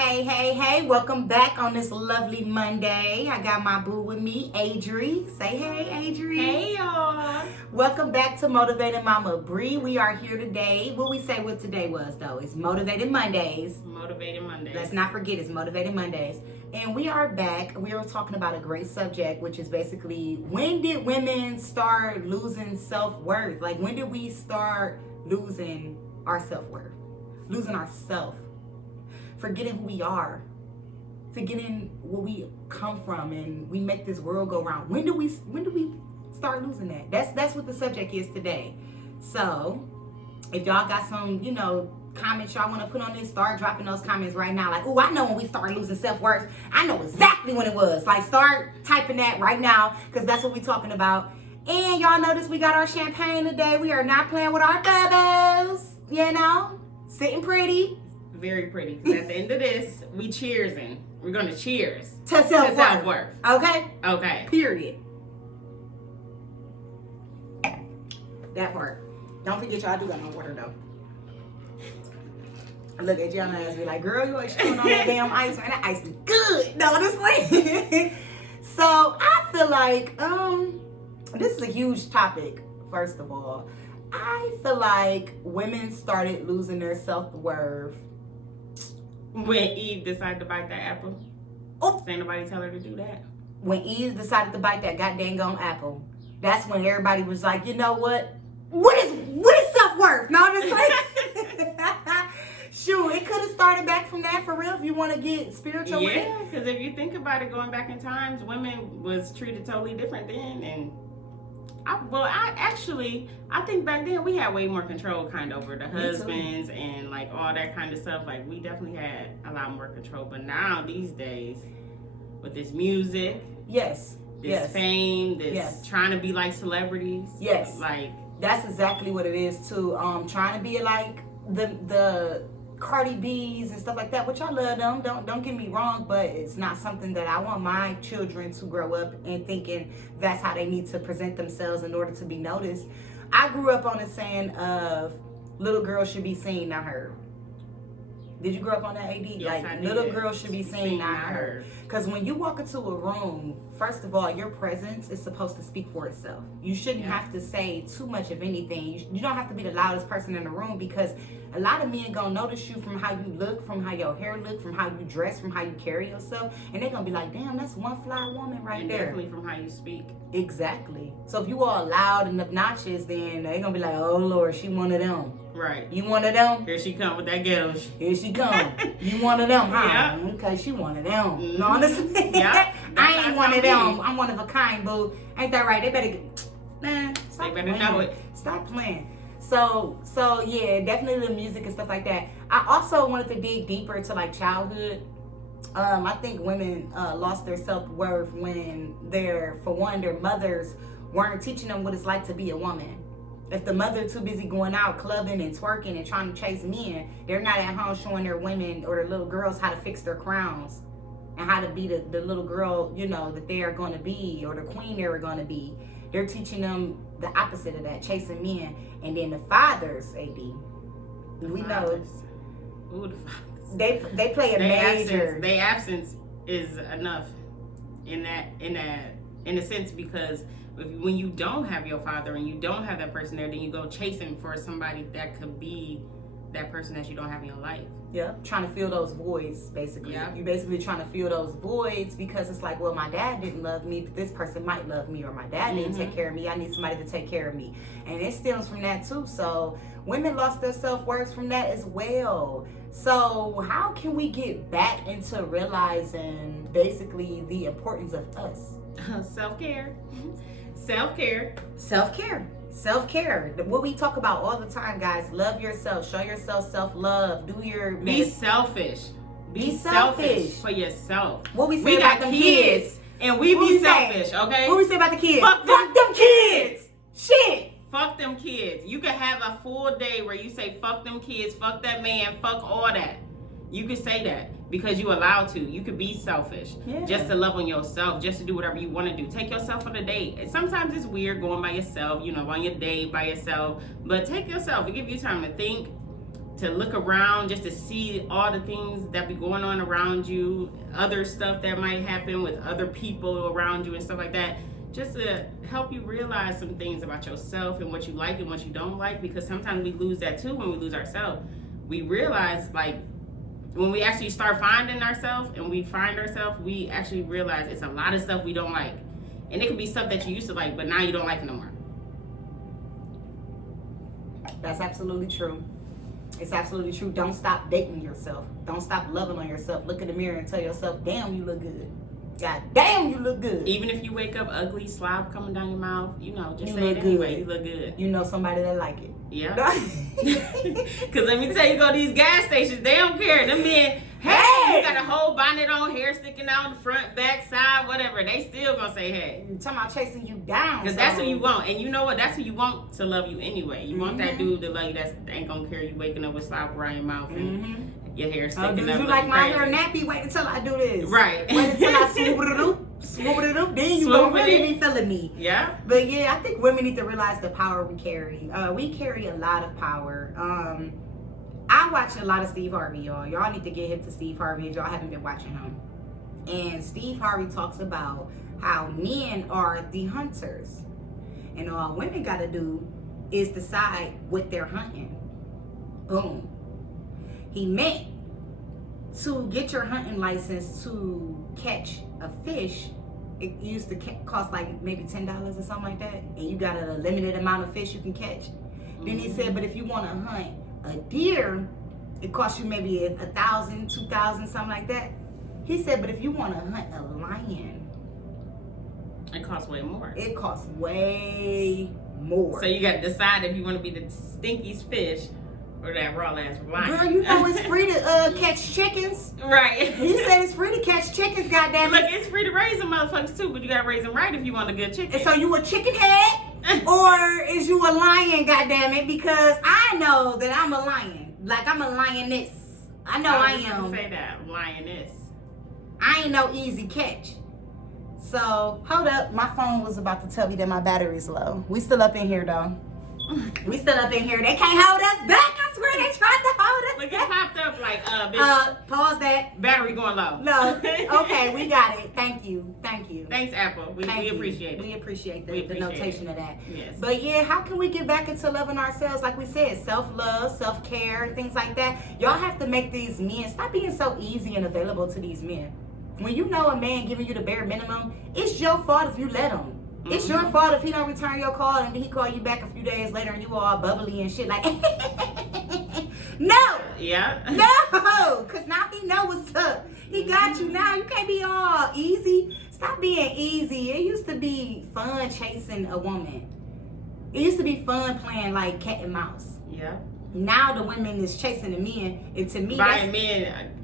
Hey, welcome back on this lovely Monday. I got my boo with me, Adri. Say hey, Adri. Hey, y'all. Welcome back to Motivated Mama Bree. We are here today. What we say what today was, though? It's Motivated Mondays. Motivated Mondays. Let's not forget it's Motivated Mondays. And we are back. We are talking about a great subject, which is basically, when did women start losing self-worth? Like, when did we start losing our self-worth? Losing ourself. Forgetting who we are, forgetting where we come from, and we make this world go round. When do we start losing that? That's what the subject is today. So if y'all got some, comments y'all want to put on this, start dropping those comments right now. Like, oh, I know when we start losing self-worth. I know exactly when it was. Like, start typing that right now, because that's what we're talking about. And y'all notice we got our champagne today. We are not playing with our bubbles, sitting pretty. Very pretty. Because at the end of this, we cheersing. We're going to cheers To self-worth. Okay? Okay. Period. That part. Don't forget y'all do got no water though. I look at y'all and be like, girl, you ain't chewing on that damn ice, man. That ice is good. No, honestly. So I feel like this is a huge topic, first of all. I feel like women started losing their self-worth when Eve decided to bite that apple. Oh, ain't nobody tell her to do that. When Eve decided to bite that goddamn apple, that's when everybody was like, you know what? What is self-worth? No, I'm just like, shoot, it could have started back from that for real if you want to get spiritual with it. Yeah, because if you think about it, going back in times, women was treated totally different then. And I think back then we had way more control kind of over the husbands and like all that kind of stuff. Like, we definitely had a lot more control. But now these days, with this music, this fame, this trying to be like celebrities, like, that's exactly what it is too. Trying to be like the Cardi B's and stuff like that, which I love them. Don't get me wrong, but it's not something that I want my children to grow up and thinking that's how they need to present themselves in order to be noticed. I grew up on the saying of little girls should be seen, not heard. Did you grow up on that, AD? Yes, like, I little did. girls should be seen, not heard. Because when you walk into a room, first of all, your presence is supposed to speak for itself. You shouldn't have to say too much of anything. You don't have to be the loudest person in the room, because a lot of men gonna notice you from how you look, from how your hair look, from how you dress, from how you carry yourself, and they're gonna be like, damn, that's one fly woman right and there. Definitely from how you speak. Exactly. So if you all loud and obnoxious, then they're gonna be like, oh Lord, she one of them. Right. You one of them? Here she come with that ghetto shit. Here she come. You one of them, huh? Yeah. Okay, she one of them. Mm-hmm. No, honestly. Yeah. I ain't one of them. I'm one of a kind, boo. Ain't that right? They better get, man, stop They better playing. know it. Stop playing. So yeah, definitely the music and stuff like that. I also wanted to dig deeper into like childhood. I think women lost their self-worth when their mothers weren't teaching them what it's like to be a woman. If the mother too busy going out clubbing and twerking and trying to chase men, they're not at home showing their women or their little girls how to fix their crowns and how to be the little girl, that they are going to be, or the queen they were going to be. They're teaching them the opposite of that, chasing men. And then the fathers, AD, we know Ooh, the fathers. they play a major. Their absence is enough in a sense, because when you don't have your father and you don't have that person there, then you go chasing for somebody that could be that person that you don't have in your life. Yeah, trying to fill those voids, basically. Yeah. You're basically trying to fill those voids because it's like, well, my dad didn't love me, but this person might love me, or my dad didn't take care of me. I need somebody to take care of me. And it stems from that too. So women lost their self-worth from that as well. So how can we get back into realizing basically the importance of us? Self-care. Self-care. What we talk about all the time, guys. Love yourself. Show yourself self-love. Do your best. Be selfish. Be selfish for yourself. What we say We about got the kids, and we be selfish, okay? What we say about the kids? Fuck them kids. Shit. Fuck them kids. You can have a full day where you say fuck them kids, fuck that man, fuck all that. You can say that because you allowed to. You could be selfish just to love on yourself, just to do whatever you want to do. Take yourself on a date. And sometimes it's weird going by yourself, on your date by yourself. But take yourself. It gives you time to think, to look around just to see all the things that be going on around you, other stuff that might happen with other people around you and stuff like that, just to help you realize some things about yourself and what you like and what you don't like, because sometimes we lose that too when we lose ourselves. We realize, like, when we actually start finding ourselves and we find ourselves, we actually realize it's a lot of stuff we don't like. And it could be stuff that you used to like, but now you don't like it no more. That's absolutely true. It's absolutely true. Don't stop dating yourself. Don't stop loving on yourself. Look in the mirror and tell yourself, damn, you look good. God damn, you look good. Even if you wake up ugly, slob coming down your mouth, you know, just you say it anyway. Good. You look good. You know somebody that like it. Yeah. Because let me tell you, go to these gas stations, they don't care. Them men, hey, you got a whole bonnet on, hair sticking out the front, back, side, whatever. They still gonna say hey. You're talking about chasing you down. Because that's who you want. And you know what? That's who you want to love you anyway. You want that dude to love you that ain't gonna care you waking up with slop around your mouth and your hair sticking up. You like my hair nappy? Wait until I do this. Right. Wait until I swoop it up. Then you gonna really be feeling me. Yeah. But yeah, I think women need to realize the power we carry. We carry a lot of power. I watch a lot of Steve Harvey, y'all. Y'all need to get hip to Steve Harvey if y'all haven't been watching him. And Steve Harvey talks about how men are the hunters. And all women got to do is decide what they're hunting. Boom. He meant to get your hunting license to catch a fish. It used to cost like maybe $10 or something like that. And you got a limited amount of fish you can catch. Then he said, but if you want to hunt a deer, it costs you maybe $1,000, $2,000, something like that. He said, but if you want to hunt a lion, it costs way more. It costs way more. So you got to decide if you want to be the stinkiest fish or that raw ass lion. Girl, you know it's free to catch chickens. Right. He said it's free to catch chickens, goddamn it. Look, it's free to raise them motherfuckers too, but you got to raise them right if you want a good chicken. And so you a chicken head? Or is you a lion, goddammit? Because I know that I'm a lion. Like I'm a lioness. I know I am. Say that, lioness. I ain't no easy catch. So hold up, my phone was about to tell me that my battery's low. We still up in here though. We still up in here. They can't hold us back. I swear they tried to hold us Look, back. it popped up like bitch, pause that. battery going low. No. Okay, we got it. Thank you. Thanks, Apple. We appreciate it. We appreciate the notation of that. Yes. But yeah, how can we get back into loving ourselves? Like we said, self-love, self-care, things like that. Y'all have to make these men stop being so easy and available to these men. When you know a man giving you the bare minimum, it's your fault if you let him. It's your fault if he don't return your call and then he call you back a few days later and you all bubbly and shit like, no. Yeah. No, because now he know what's up. He got you now. You can't be all easy. Stop being easy. It used to be fun chasing a woman. It used to be fun playing like cat and mouse. Yeah. Now the women is chasing the men. And to me, buying men,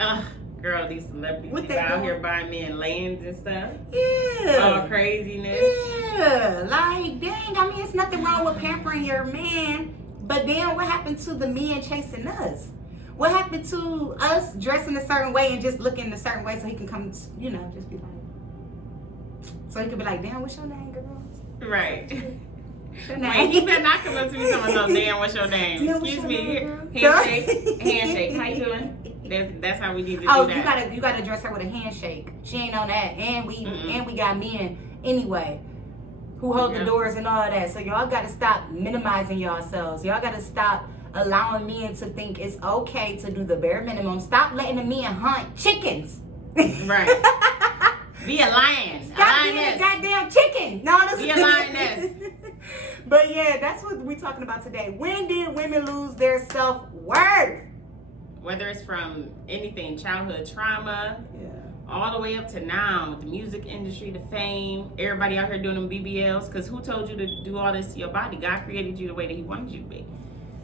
girl, these celebrities out here buying men lands and stuff. Yeah. All craziness. Yeah. Like, dang, I mean, it's nothing wrong with pampering your man. But then what happened to the men chasing us? What happened to us dressing a certain way and just looking a certain way so he can come, just be like, so he could be like, damn, what's your name, girls? Right. Wait, he better not come up to me talking about, damn, what's your name? Damn, excuse me, name, handshake. How you doing? That's how we need to do that. You gotta address her with a handshake. She ain't on that. And we got men anyway who hold the doors and all of that. So y'all gotta stop minimizing yourselves. Y'all gotta stop allowing men to think it's okay to do the bare minimum. Stop letting the men hunt chickens. Right. Be a lion. Stop being a goddamn chicken. No, be a lioness. But yeah, that's what we're talking about today. When did women lose their self-worth? Whether it's from anything, childhood trauma, all the way up to now, the music industry, the fame, everybody out here doing them BBLs. Because who told you to do all this to your body? God created you the way that he wanted you to be.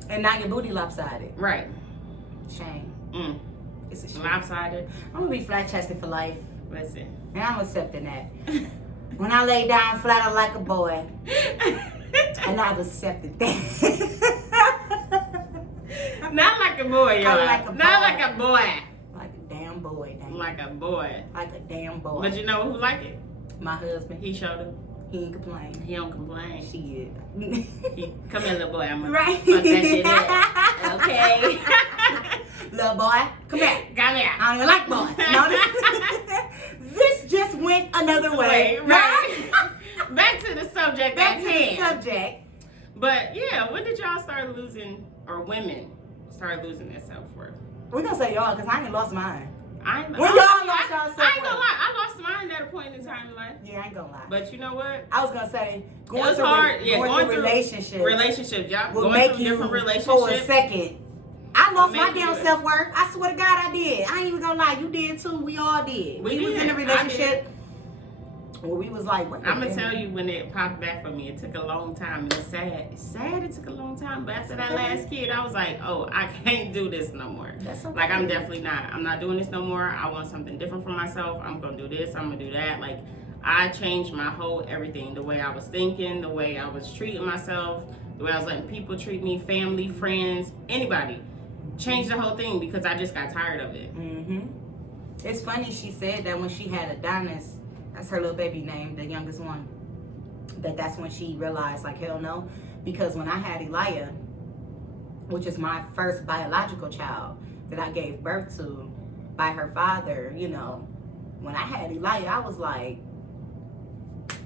And now your booty lopsided. Right. Shame. It's a shame. Lopsided. I'm going to be flat-chested for life. Listen. And I'm accepting that. When I lay down flat, I like a boy. And I've accepted that. Not like a boy, y'all. Like a boy. Not like a boy. Like a damn boy. Damn. Like a boy. Like a damn boy. But you know who like it? My husband. He showed up. He ain't complain. He don't complain. Shit. Come here, little boy. I'm gonna right. fuck that shit up. Okay. Little boy, come here. Come here. I don't even like boys. No, this just went another way. Right. Back to the subject Back at to hand. the subject. But yeah, when did y'all start losing, or women start losing their self-worth? We're going to say y'all because I ain't lost mine. When y'all lost y'all self-worth? I ain't gonna lie, I lost mine at a point in time in life. Yeah, I ain't gonna lie. But you know what? I was gonna say going through relationships. Relationships, y'all. Will Going make through you different relationships. for a second. I lost my damn you self-worth. I swear to God I did. I ain't even gonna lie. You did too. We all did. We was in a relationship where we was like, I'm gonna tell you when it popped back for me. It took a long time, and it's sad. It's sad it took a long time, but after that last kid, I was like, oh, I can't do this no more. That's okay. Like, I'm definitely not. I'm not doing this no more. I want something different for myself. I'm gonna do this. I'm gonna do that. Like, I changed my whole everything. The way I was thinking, the way I was treating myself, the way I was letting people treat me, family, friends, anybody. Changed the whole thing because I just got tired of it. Mm-hmm. It's funny she said that when she had Adonis, that's her little baby name, the youngest one, that's when she realized, like, hell no. Because when I had Elia, which is my first biological child that I gave birth to by her father, you know, when I had Elia, I was like,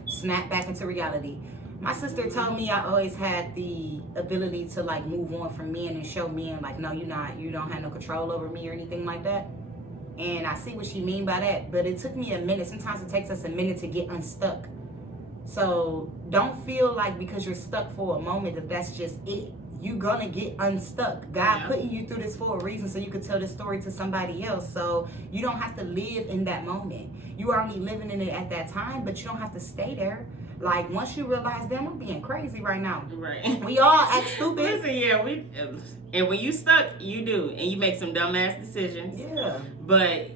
snap back into reality. My sister told me I always had the ability to like move on from men and show men like, no, you don't have no control over me or anything like that. And I see what she mean by that, but it took me a minute. Sometimes it takes us a minute to get unstuck. So don't feel like because you're stuck for a moment that's just it. You're gonna get unstuck. God putting you through this for a reason so you could tell this story to somebody else. So you don't have to live in that moment. You are only living in it at that time, but you don't have to stay there. Like, once you realize, damn, I'm being crazy right now. Right. We all act stupid. Listen, and when you stuck, you do. And you make some dumbass decisions. Yeah. But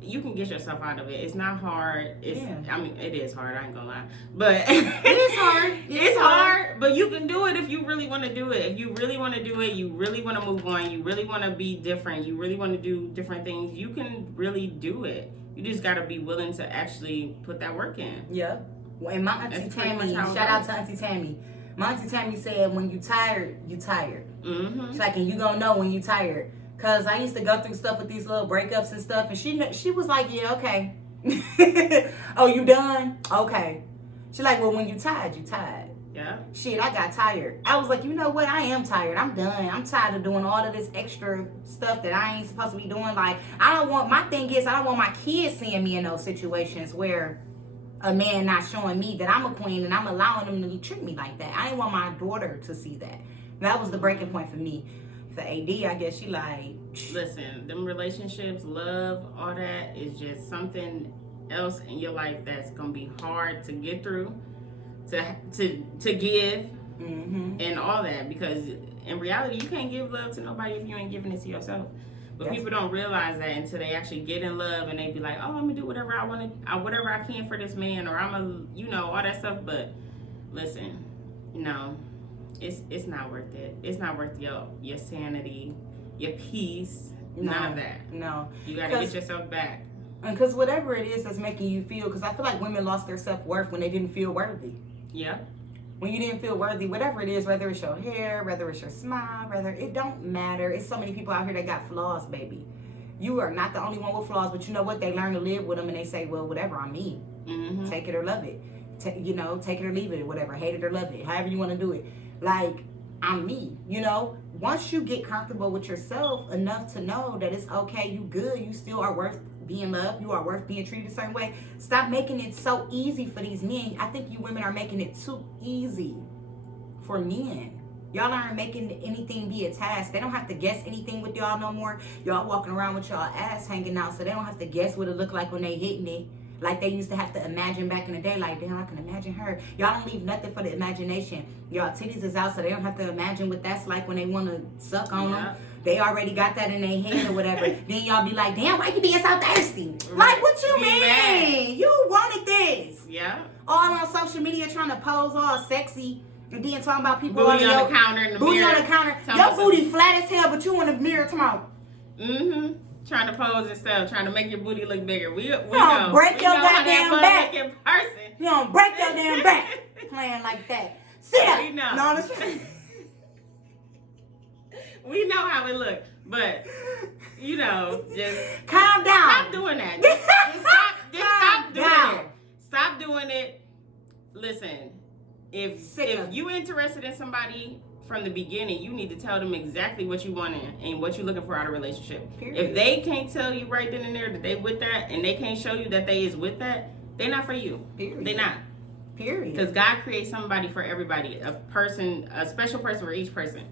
you can get yourself out of it. It's not hard. I mean, it is hard. I ain't gonna lie. But it is hard. It's hard, but you can do it if you really want to do it. If you really want to do it, you really want to move on, you really want to be different, you really want to do different things, you can really do it. You just got to be willing to actually put that work in. Yeah. Well, and my Auntie Tammy, shout out to Auntie Tammy. My Auntie Tammy said, when you tired, you tired. Mm-hmm. She's like, and you gonna know when you tired. Because I used to go through stuff with these little breakups and stuff, and she was like, yeah, okay. Oh, you done? Okay. She's like, well, when you tired, you tired. Yeah. Shit, I got tired. I was like, you know what? I am tired. I'm done. I'm tired of doing all of this extra stuff that I ain't supposed to be doing. Like, my thing is, I don't want my kids seeing me in those situations where a man not showing me that I'm a queen and I'm allowing him to treat me like that. I didn't want my daughter to see that. That was the breaking point for me. For AD, I guess she like... Listen, them relationships, love, all that is just something else in your life that's going to be hard to get through, to give, and all that. Because in reality, you can't give love to nobody if you ain't giving it to yourself. But people don't realize that until they actually get in love and they be like, oh, I'm gonna do whatever I want to, whatever I can for this man, or I'm gonna, all that stuff. But listen, no, it's not worth it. It's not worth your sanity, your peace, none of that. No, you gotta get yourself back. And because whatever it is that's making you feel, because I feel like women lost their self-worth when they didn't feel worthy. Yeah. When you didn't feel worthy, whatever it is, whether it's your hair, whether it's your smile, it don't matter. It's so many people out here that got flaws, baby. You are not the only one with flaws, but you know what? They learn to live with them and they say, well, whatever, I'm me. Mm-hmm. Take it or love it. Take it or leave it, whatever. Hate it or love it. However you want to do it. Like, I'm me, Once you get comfortable with yourself enough to know that it's okay, you good, you still are worth being loved, you are worth being treated a certain way. Stop making it so easy for these men. I think you women are making it too easy for men. Y'all aren't making anything be a task. They don't have to guess anything with y'all no more. Y'all walking around with y'all ass hanging out, so they don't have to guess what it look like when they hitting it. Like they used to have to imagine back in the day, like, damn, I can imagine her. Y'all don't leave nothing for the imagination. Y'all titties is out, so they don't have to imagine what that's like when they want to suck on them. They already got that in their head or whatever. Then y'all be like, damn, why you being so thirsty? Like, what you mean? Mad. You wanted this. Yeah. All on social media trying to pose all sexy and then talking about people booty on the counter in the booty mirror. On the counter. Your booty flat as hell, but you in the mirror tomorrow. Mm-hmm. Trying to pose and stuff, trying to make your booty look bigger. We know. Break your goddamn back. In person. You don't break your damn back. Playing like that. Sit up. We know. No, we know how it look. But, you know, just calm down. Stop doing that. Just stop doing it. Stop doing it. Listen, if you interested in somebody from the beginning, you need to tell them exactly what you want and what you're looking for out of a relationship. Period. If they can't tell you right then and there that they with that, and they can't show you that they is with that, they're not for you. Period. They're not. Period. Because God creates somebody for everybody, a special person for each person.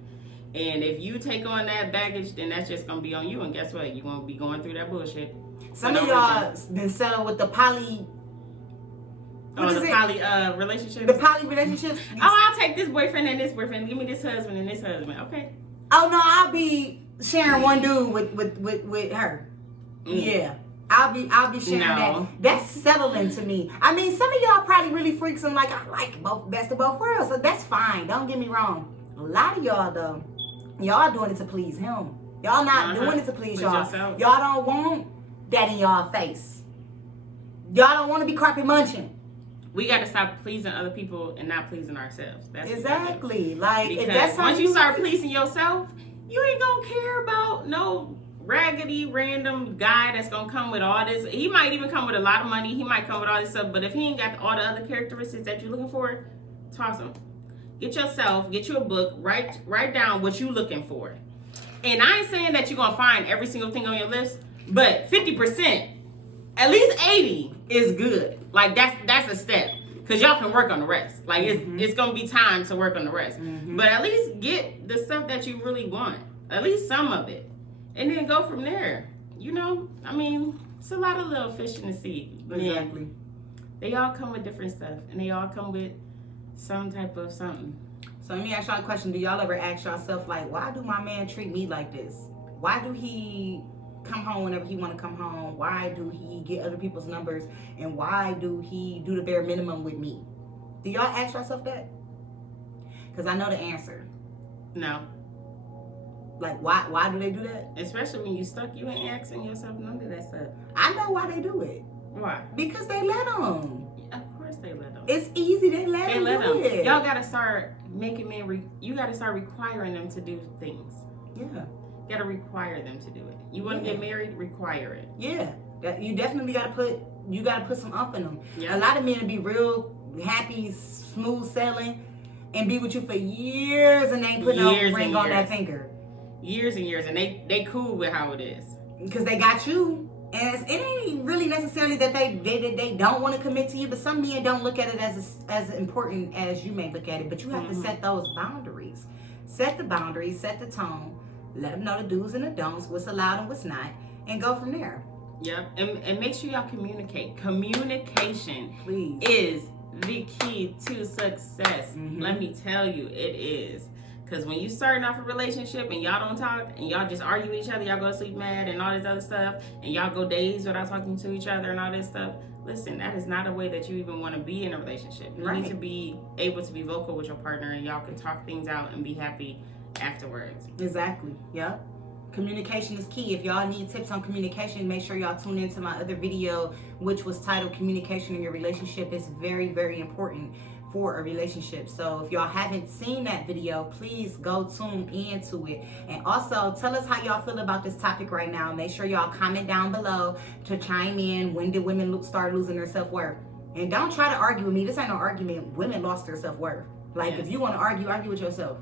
And if you take on that baggage, then that's just gonna be on you. And guess what? You're gonna be going through that bullshit. Some of y'all been settled with the poly. Relationships. The poly relationships. Oh, I'll take this boyfriend and this boyfriend. Give me this husband and this husband. Okay. Oh no, I'll be sharing one dude with her. Yeah. I'll be sharing that. That's settling to me. I mean, some of y'all probably really freaks and like, I like best of both worlds. So that's fine. Don't get me wrong. A lot of y'all though, y'all doing it to please him. Y'all not doing it to please y'all. Yourself. Y'all don't want that in y'all face. Y'all don't want to be carpet munching. We got to stop pleasing other people and not pleasing ourselves. That's exactly. Like, because if that's once you start pleasing yourself, you ain't gonna care about no raggedy random guy that's gonna come with all this. He might even come with a lot of money. He might come with all this stuff. But if he ain't got all the other characteristics that you're looking for, toss him. Get you a book. Write down what you're looking for. And I ain't saying that you're gonna find every single thing on your list, but 50%, at least 80 is good. Like that's a step, because y'all can work on the rest. Like it's gonna be time to work on the rest. But at least get the stuff that you really want, at least some of it, and then go from there. You know, I mean, it's a lot of little fish in the sea. Exactly. They all come with different stuff, and they all come with some type of something. So let me ask y'all a question. Do y'all ever ask yourself, like, why do my man treat me like this? Why do he come home whenever he want to come home? Why do he get other people's numbers? And why do he do the bare minimum with me? Do y'all ask yourself that? Because I know the answer. No. Like, why do they do that? Especially when you stuck, you ain't asking yourself none of that stuff. I know why they do it. Why? Because they let them. Of course they let them. It's easy. They let them do it. Y'all got to start making men, you got to start requiring them to do things. Yeah. You got to require them to do it. You want to get married? Require it. Yeah. You definitely got to put some up in them. Yeah. A lot of men will be real happy, smooth sailing, and be with you for years and they ain't put no ring on that finger. Years and years, and they cool with how it is. Because they got you. And it ain't really necessarily that they don't want to commit to you, but some men don't look at it as important as you may look at it. But you have to set those boundaries. Set the boundaries, set the tone, let them know the do's and the don'ts, what's allowed and what's not, and go from there. Yep. And make sure y'all communicate. Communication is the key to success. Let me tell you, it is. Because when you starting off a relationship and y'all don't talk and y'all just argue with each other, y'all go to sleep mad and all this other stuff, and y'all go days without talking to each other and all this stuff, listen, that is not a way that you even want to be in a relationship. You need to be able to be vocal with your partner, and y'all can talk things out and be happy afterwards. Exactly. Yep. Communication is key. If y'all need tips on communication, make sure y'all tune into my other video, which was titled Communication in Your Relationship. It's very, very important for a relationship. So if y'all haven't seen that video, please go tune into it. And also tell us how y'all feel about this topic right now. Make sure y'all comment down below to chime in. When did women start losing their self-worth? And don't try to argue with me. This ain't no argument. Women lost their self-worth. Like, if you want to argue with yourself.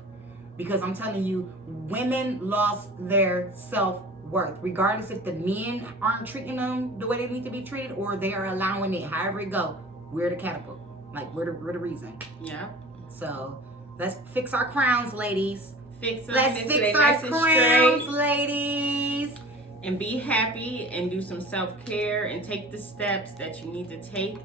Because I'm telling you, women lost their self-worth. Regardless if the men aren't treating them the way they need to be treated, or they are allowing it, however it go, we're the catapult. Like, we're the reason. Yeah. So let's fix our crowns, ladies. Let's fix our crowns, ladies. And be happy and do some self-care and take the steps that you need to take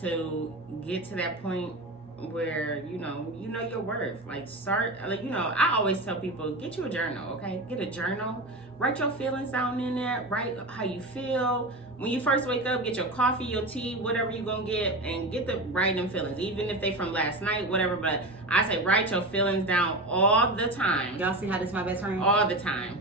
to get to that point where you know your worth. Like, start, like, I always tell people, get you a journal, okay? Get a journal, write your feelings down in there, write how you feel, when you first wake up, get your coffee, your tea, whatever you're going to get, and get to write them feelings, even if they from last night, whatever. But I say write your feelings down all the time. Y'all see how this is my best friend? All the time.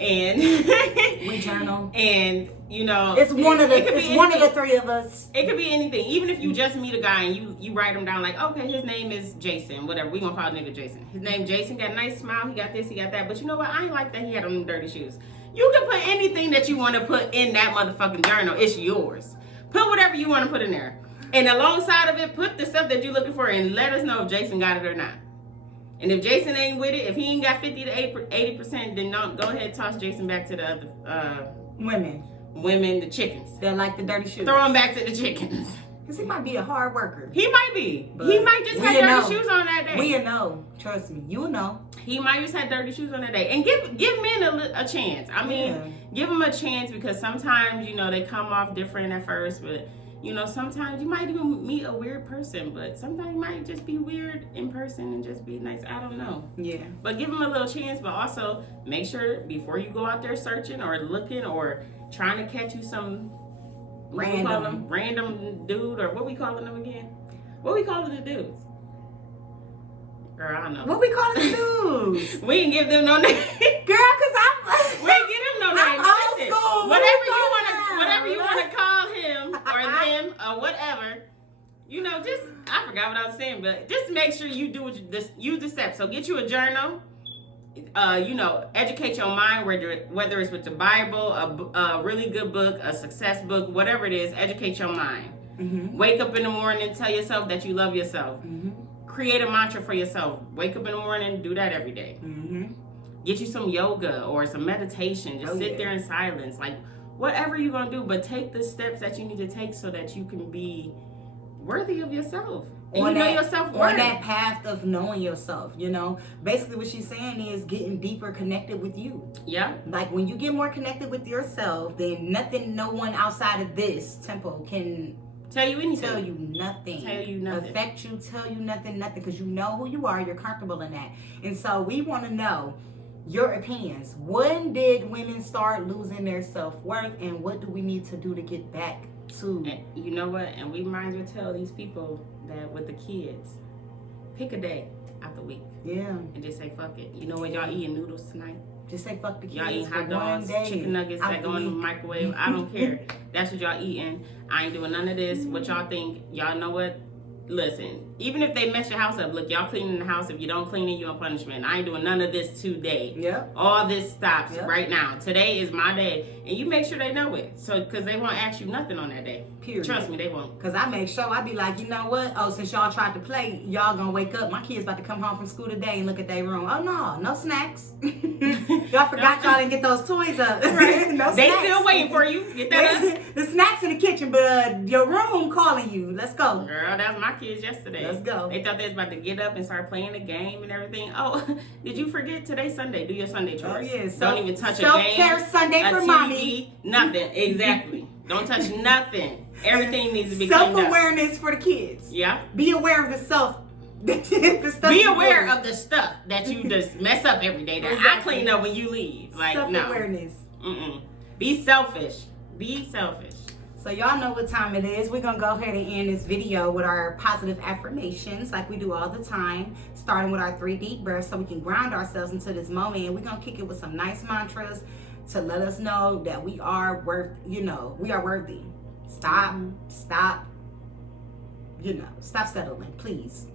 And we journal. And, you know. It's one of the three of us. It could be anything. Even if you just meet a guy and you write him down like, okay, his name is Jason, whatever. We going to call the nigga Jason. His name Jason, got a nice smile. He got this, he got that. But you know what? I ain't like that he had on them dirty shoes. You can put anything that you want to put in that motherfucking journal. It's yours. Put whatever you want to put in there. And alongside of it, put the stuff that you're looking for and let us know if Jason got it or not. And if Jason ain't with it, if he ain't got 50 to 80%, then don't go ahead and toss Jason back to the other women, the chickens. That like the dirty shoes. Throw him back to the chickens. Because he might be a hard worker. He might be. He might just have dirty shoes on that day. We'll know. Trust me. You will know. He might just have dirty shoes on that day. And give men a chance. I mean, give them a chance because sometimes, you know, they come off different at first, but you know, sometimes you might even meet a weird person, but sometimes you might just be weird in person and just be nice. I don't know. Yeah. But give them a little chance, but also make sure before you go out there searching or looking or trying to catch you some random dude, or what we calling them again? What we calling the dudes? Girl, I don't know. What we calling the dudes? We didn't give them no name. Girl, because we didn't give them no name. I'm old school. Whatever you want to call him or them or whatever, you know, just, I forgot what I was saying, but just make sure you do use the steps. So get you a journal, you know, educate your mind, whether it's with the Bible, a really good book, a success book, whatever it is, educate your mind. Mm-hmm. Wake up in the morning and tell yourself that you love yourself. Mm-hmm. Create a mantra for yourself. Wake up in the morning, do that every day. Mm-hmm. Get you some yoga or some meditation. Just sit there in silence. Like, whatever you're going to do, but take the steps that you need to take so that you can be worthy of yourself. And you know your self-worth. On that path of knowing yourself, you know. Basically what she's saying is getting deeper connected with you. Yeah. Like when you get more connected with yourself, then no one outside of this temple can tell you anything. Tell you nothing. Affect you, tell you nothing. Because you know who you are, you're comfortable in that. And so we want to know your opinions. When did women start losing their self-worth, and what do we need to do to get back to? And you know what? And we might as well tell these people that with the kids, pick a day out the week. Yeah. And just say, fuck it. You know what? Y'all eating noodles tonight? Just say fuck the kids. Y'all eating hot dogs, chicken nuggets that go in the microwave. I don't care. That's what y'all eating. I ain't doing none of this. What y'all think? Y'all know what? Listen, even if they mess your house up, look, y'all cleaning the house. If you don't clean it, you're on punishment. I ain't doing none of this today. Yep. All this stops right now. Today is my day. And you make sure they know it. So, because they won't ask you nothing on that day. Period. Trust me, they won't. Because I make sure, I be like, you know what? Oh, since y'all tried to play, y'all gonna wake up. My kid's about to come home from school today and look at their room. Oh, no snacks. Y'all forgot y'all didn't get those toys up. Right. No they snacks. Still waiting for you. Get that up. The snacks in the kitchen, but your room calling you. Let's go. Girl, that was my kids yesterday. Let's go. They thought they was about to get up and start playing the game and everything. Oh, did you forget today's Sunday? Do your Sunday chores. Oh, yeah. Don't even touch a game. Self-care Sunday for TV, mommy. Nothing. Exactly. Don't touch nothing. Everything needs to be cleaned up. Self-awareness for the kids. Yeah. Be aware of the stuff. Be aware of the stuff that you just mess up every day that I clean up when you leave. Like, self-awareness. No. Be selfish. Be selfish. So y'all know what time it is. We're going to go ahead and end this video with our positive affirmations like we do all the time, starting with our 3 deep breaths so we can ground ourselves into this moment. And we're going to kick it with some nice mantras to let us know that we are we are worthy. Stop settling, please.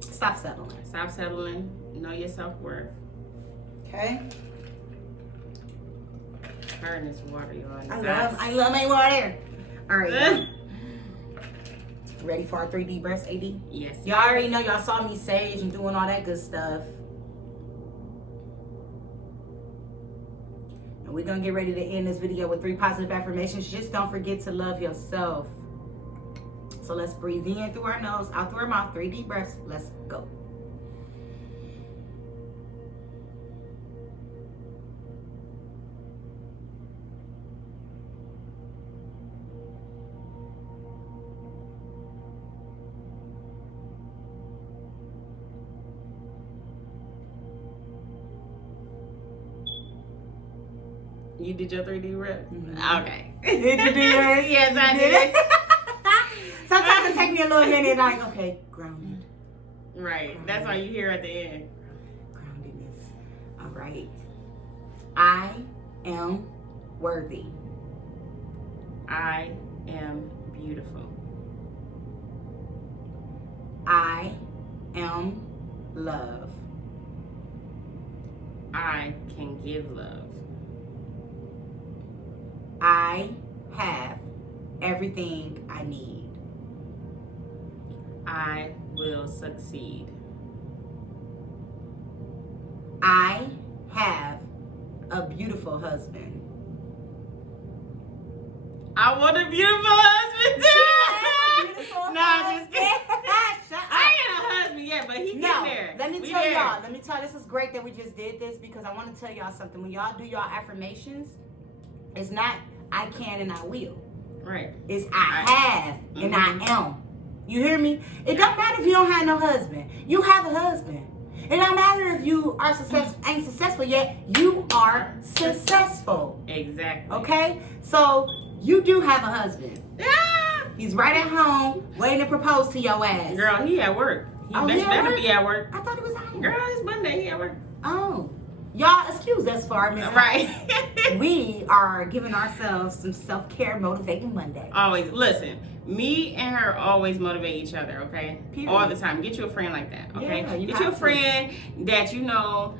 Stop settling. Stop settling. Know your self-worth. Okay. Turn this water, y'all. I love my water. All right. Ready for our 3 deep breaths, AD? Yes. Y'all already know, y'all saw me sage and doing all that good stuff. And we're going to get ready to end this video with 3 positive affirmations. Just don't forget to love yourself. So let's breathe in through our nose, out through our mouth. 3 deep breaths. Let's go. You did your 3D rep? Mm-hmm. Okay. Did you do yours? Yes, I did. Sometimes it takes me a little minute. Like, okay, grounded. Right. Grounded. That's all you hear at the end. Groundedness. All right. I am worthy. I am beautiful. I am love. I can give love. I have everything I need. I will succeed. I have a beautiful husband. I want a beautiful husband too. Beautiful No, I'm just kidding. Shut up. I ain't a husband yet, but he No, get there. let me We tell there. y'all. This is great that we just did this because I want to tell y'all something. When y'all do y'all affirmations, it's not I can and I will. Right. It's I have and I am. You hear me? It don't matter if you don't have no husband. You have a husband. It don't matter if you are ain't successful yet. You are successful. Exactly. Okay? So you do have a husband. Yeah. He's right at home waiting to propose to your ass. Girl, he at work. He he better be at work. I thought he was out here. Girl, it's Monday. He at work. Oh. Y'all excuse us for our mishap. Right. We are giving ourselves some self-care motivating Monday. Always. Listen, me and her always motivate each other, okay? Period. All the time. Get you a friend like that, okay? Yeah, you Get have you a to. friend that you know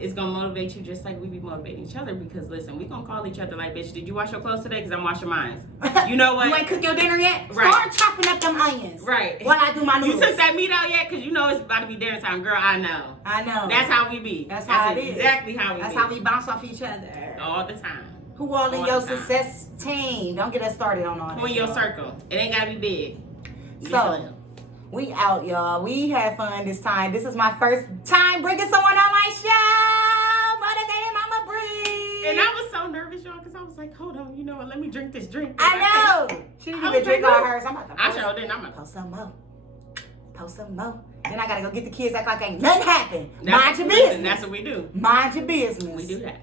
is gonna motivate you just like we be motivating each other. Because listen, we gonna call each other like, bitch, did you wash your clothes today? Because I'm washing mine. You know what? You ain't cooked your dinner yet? Right. Start chopping up them onions. Right. While I do my noodles. You took that meat out yet? Because you know it's about to be dinner time. Girl, I know. I know. That's how we be. That's how it is. Exactly how we That's be. how we bounce off each other. All the time. Who all in All your the time. success team? Don't get us started on all that. Who in your circle? It ain't gotta be big. So, we out, y'all. We had fun this time. This is my first time bringing someone on my show. Motivated Mama Bree. And I was so nervous, y'all, because I was like, hold on, you know what? Let me drink this drink. I know. She didn't even drink all hers. I'm about to I post, sure didn't. I'm post some more. Post some more. Then I gotta go get the kids, act like ain't nothing happened. Mind your business. That's what we do. Mind your business. We do that.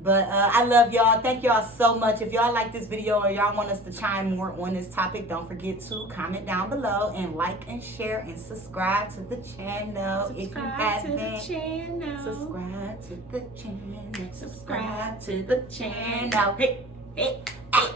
But I love y'all. Thank y'all so much. If y'all like this video or y'all want us to chime more on this topic, don't forget to comment down below and like and share and subscribe to the channel. If you haven't, subscribe to the channel. Subscribe to the channel. Hey, hey, hey.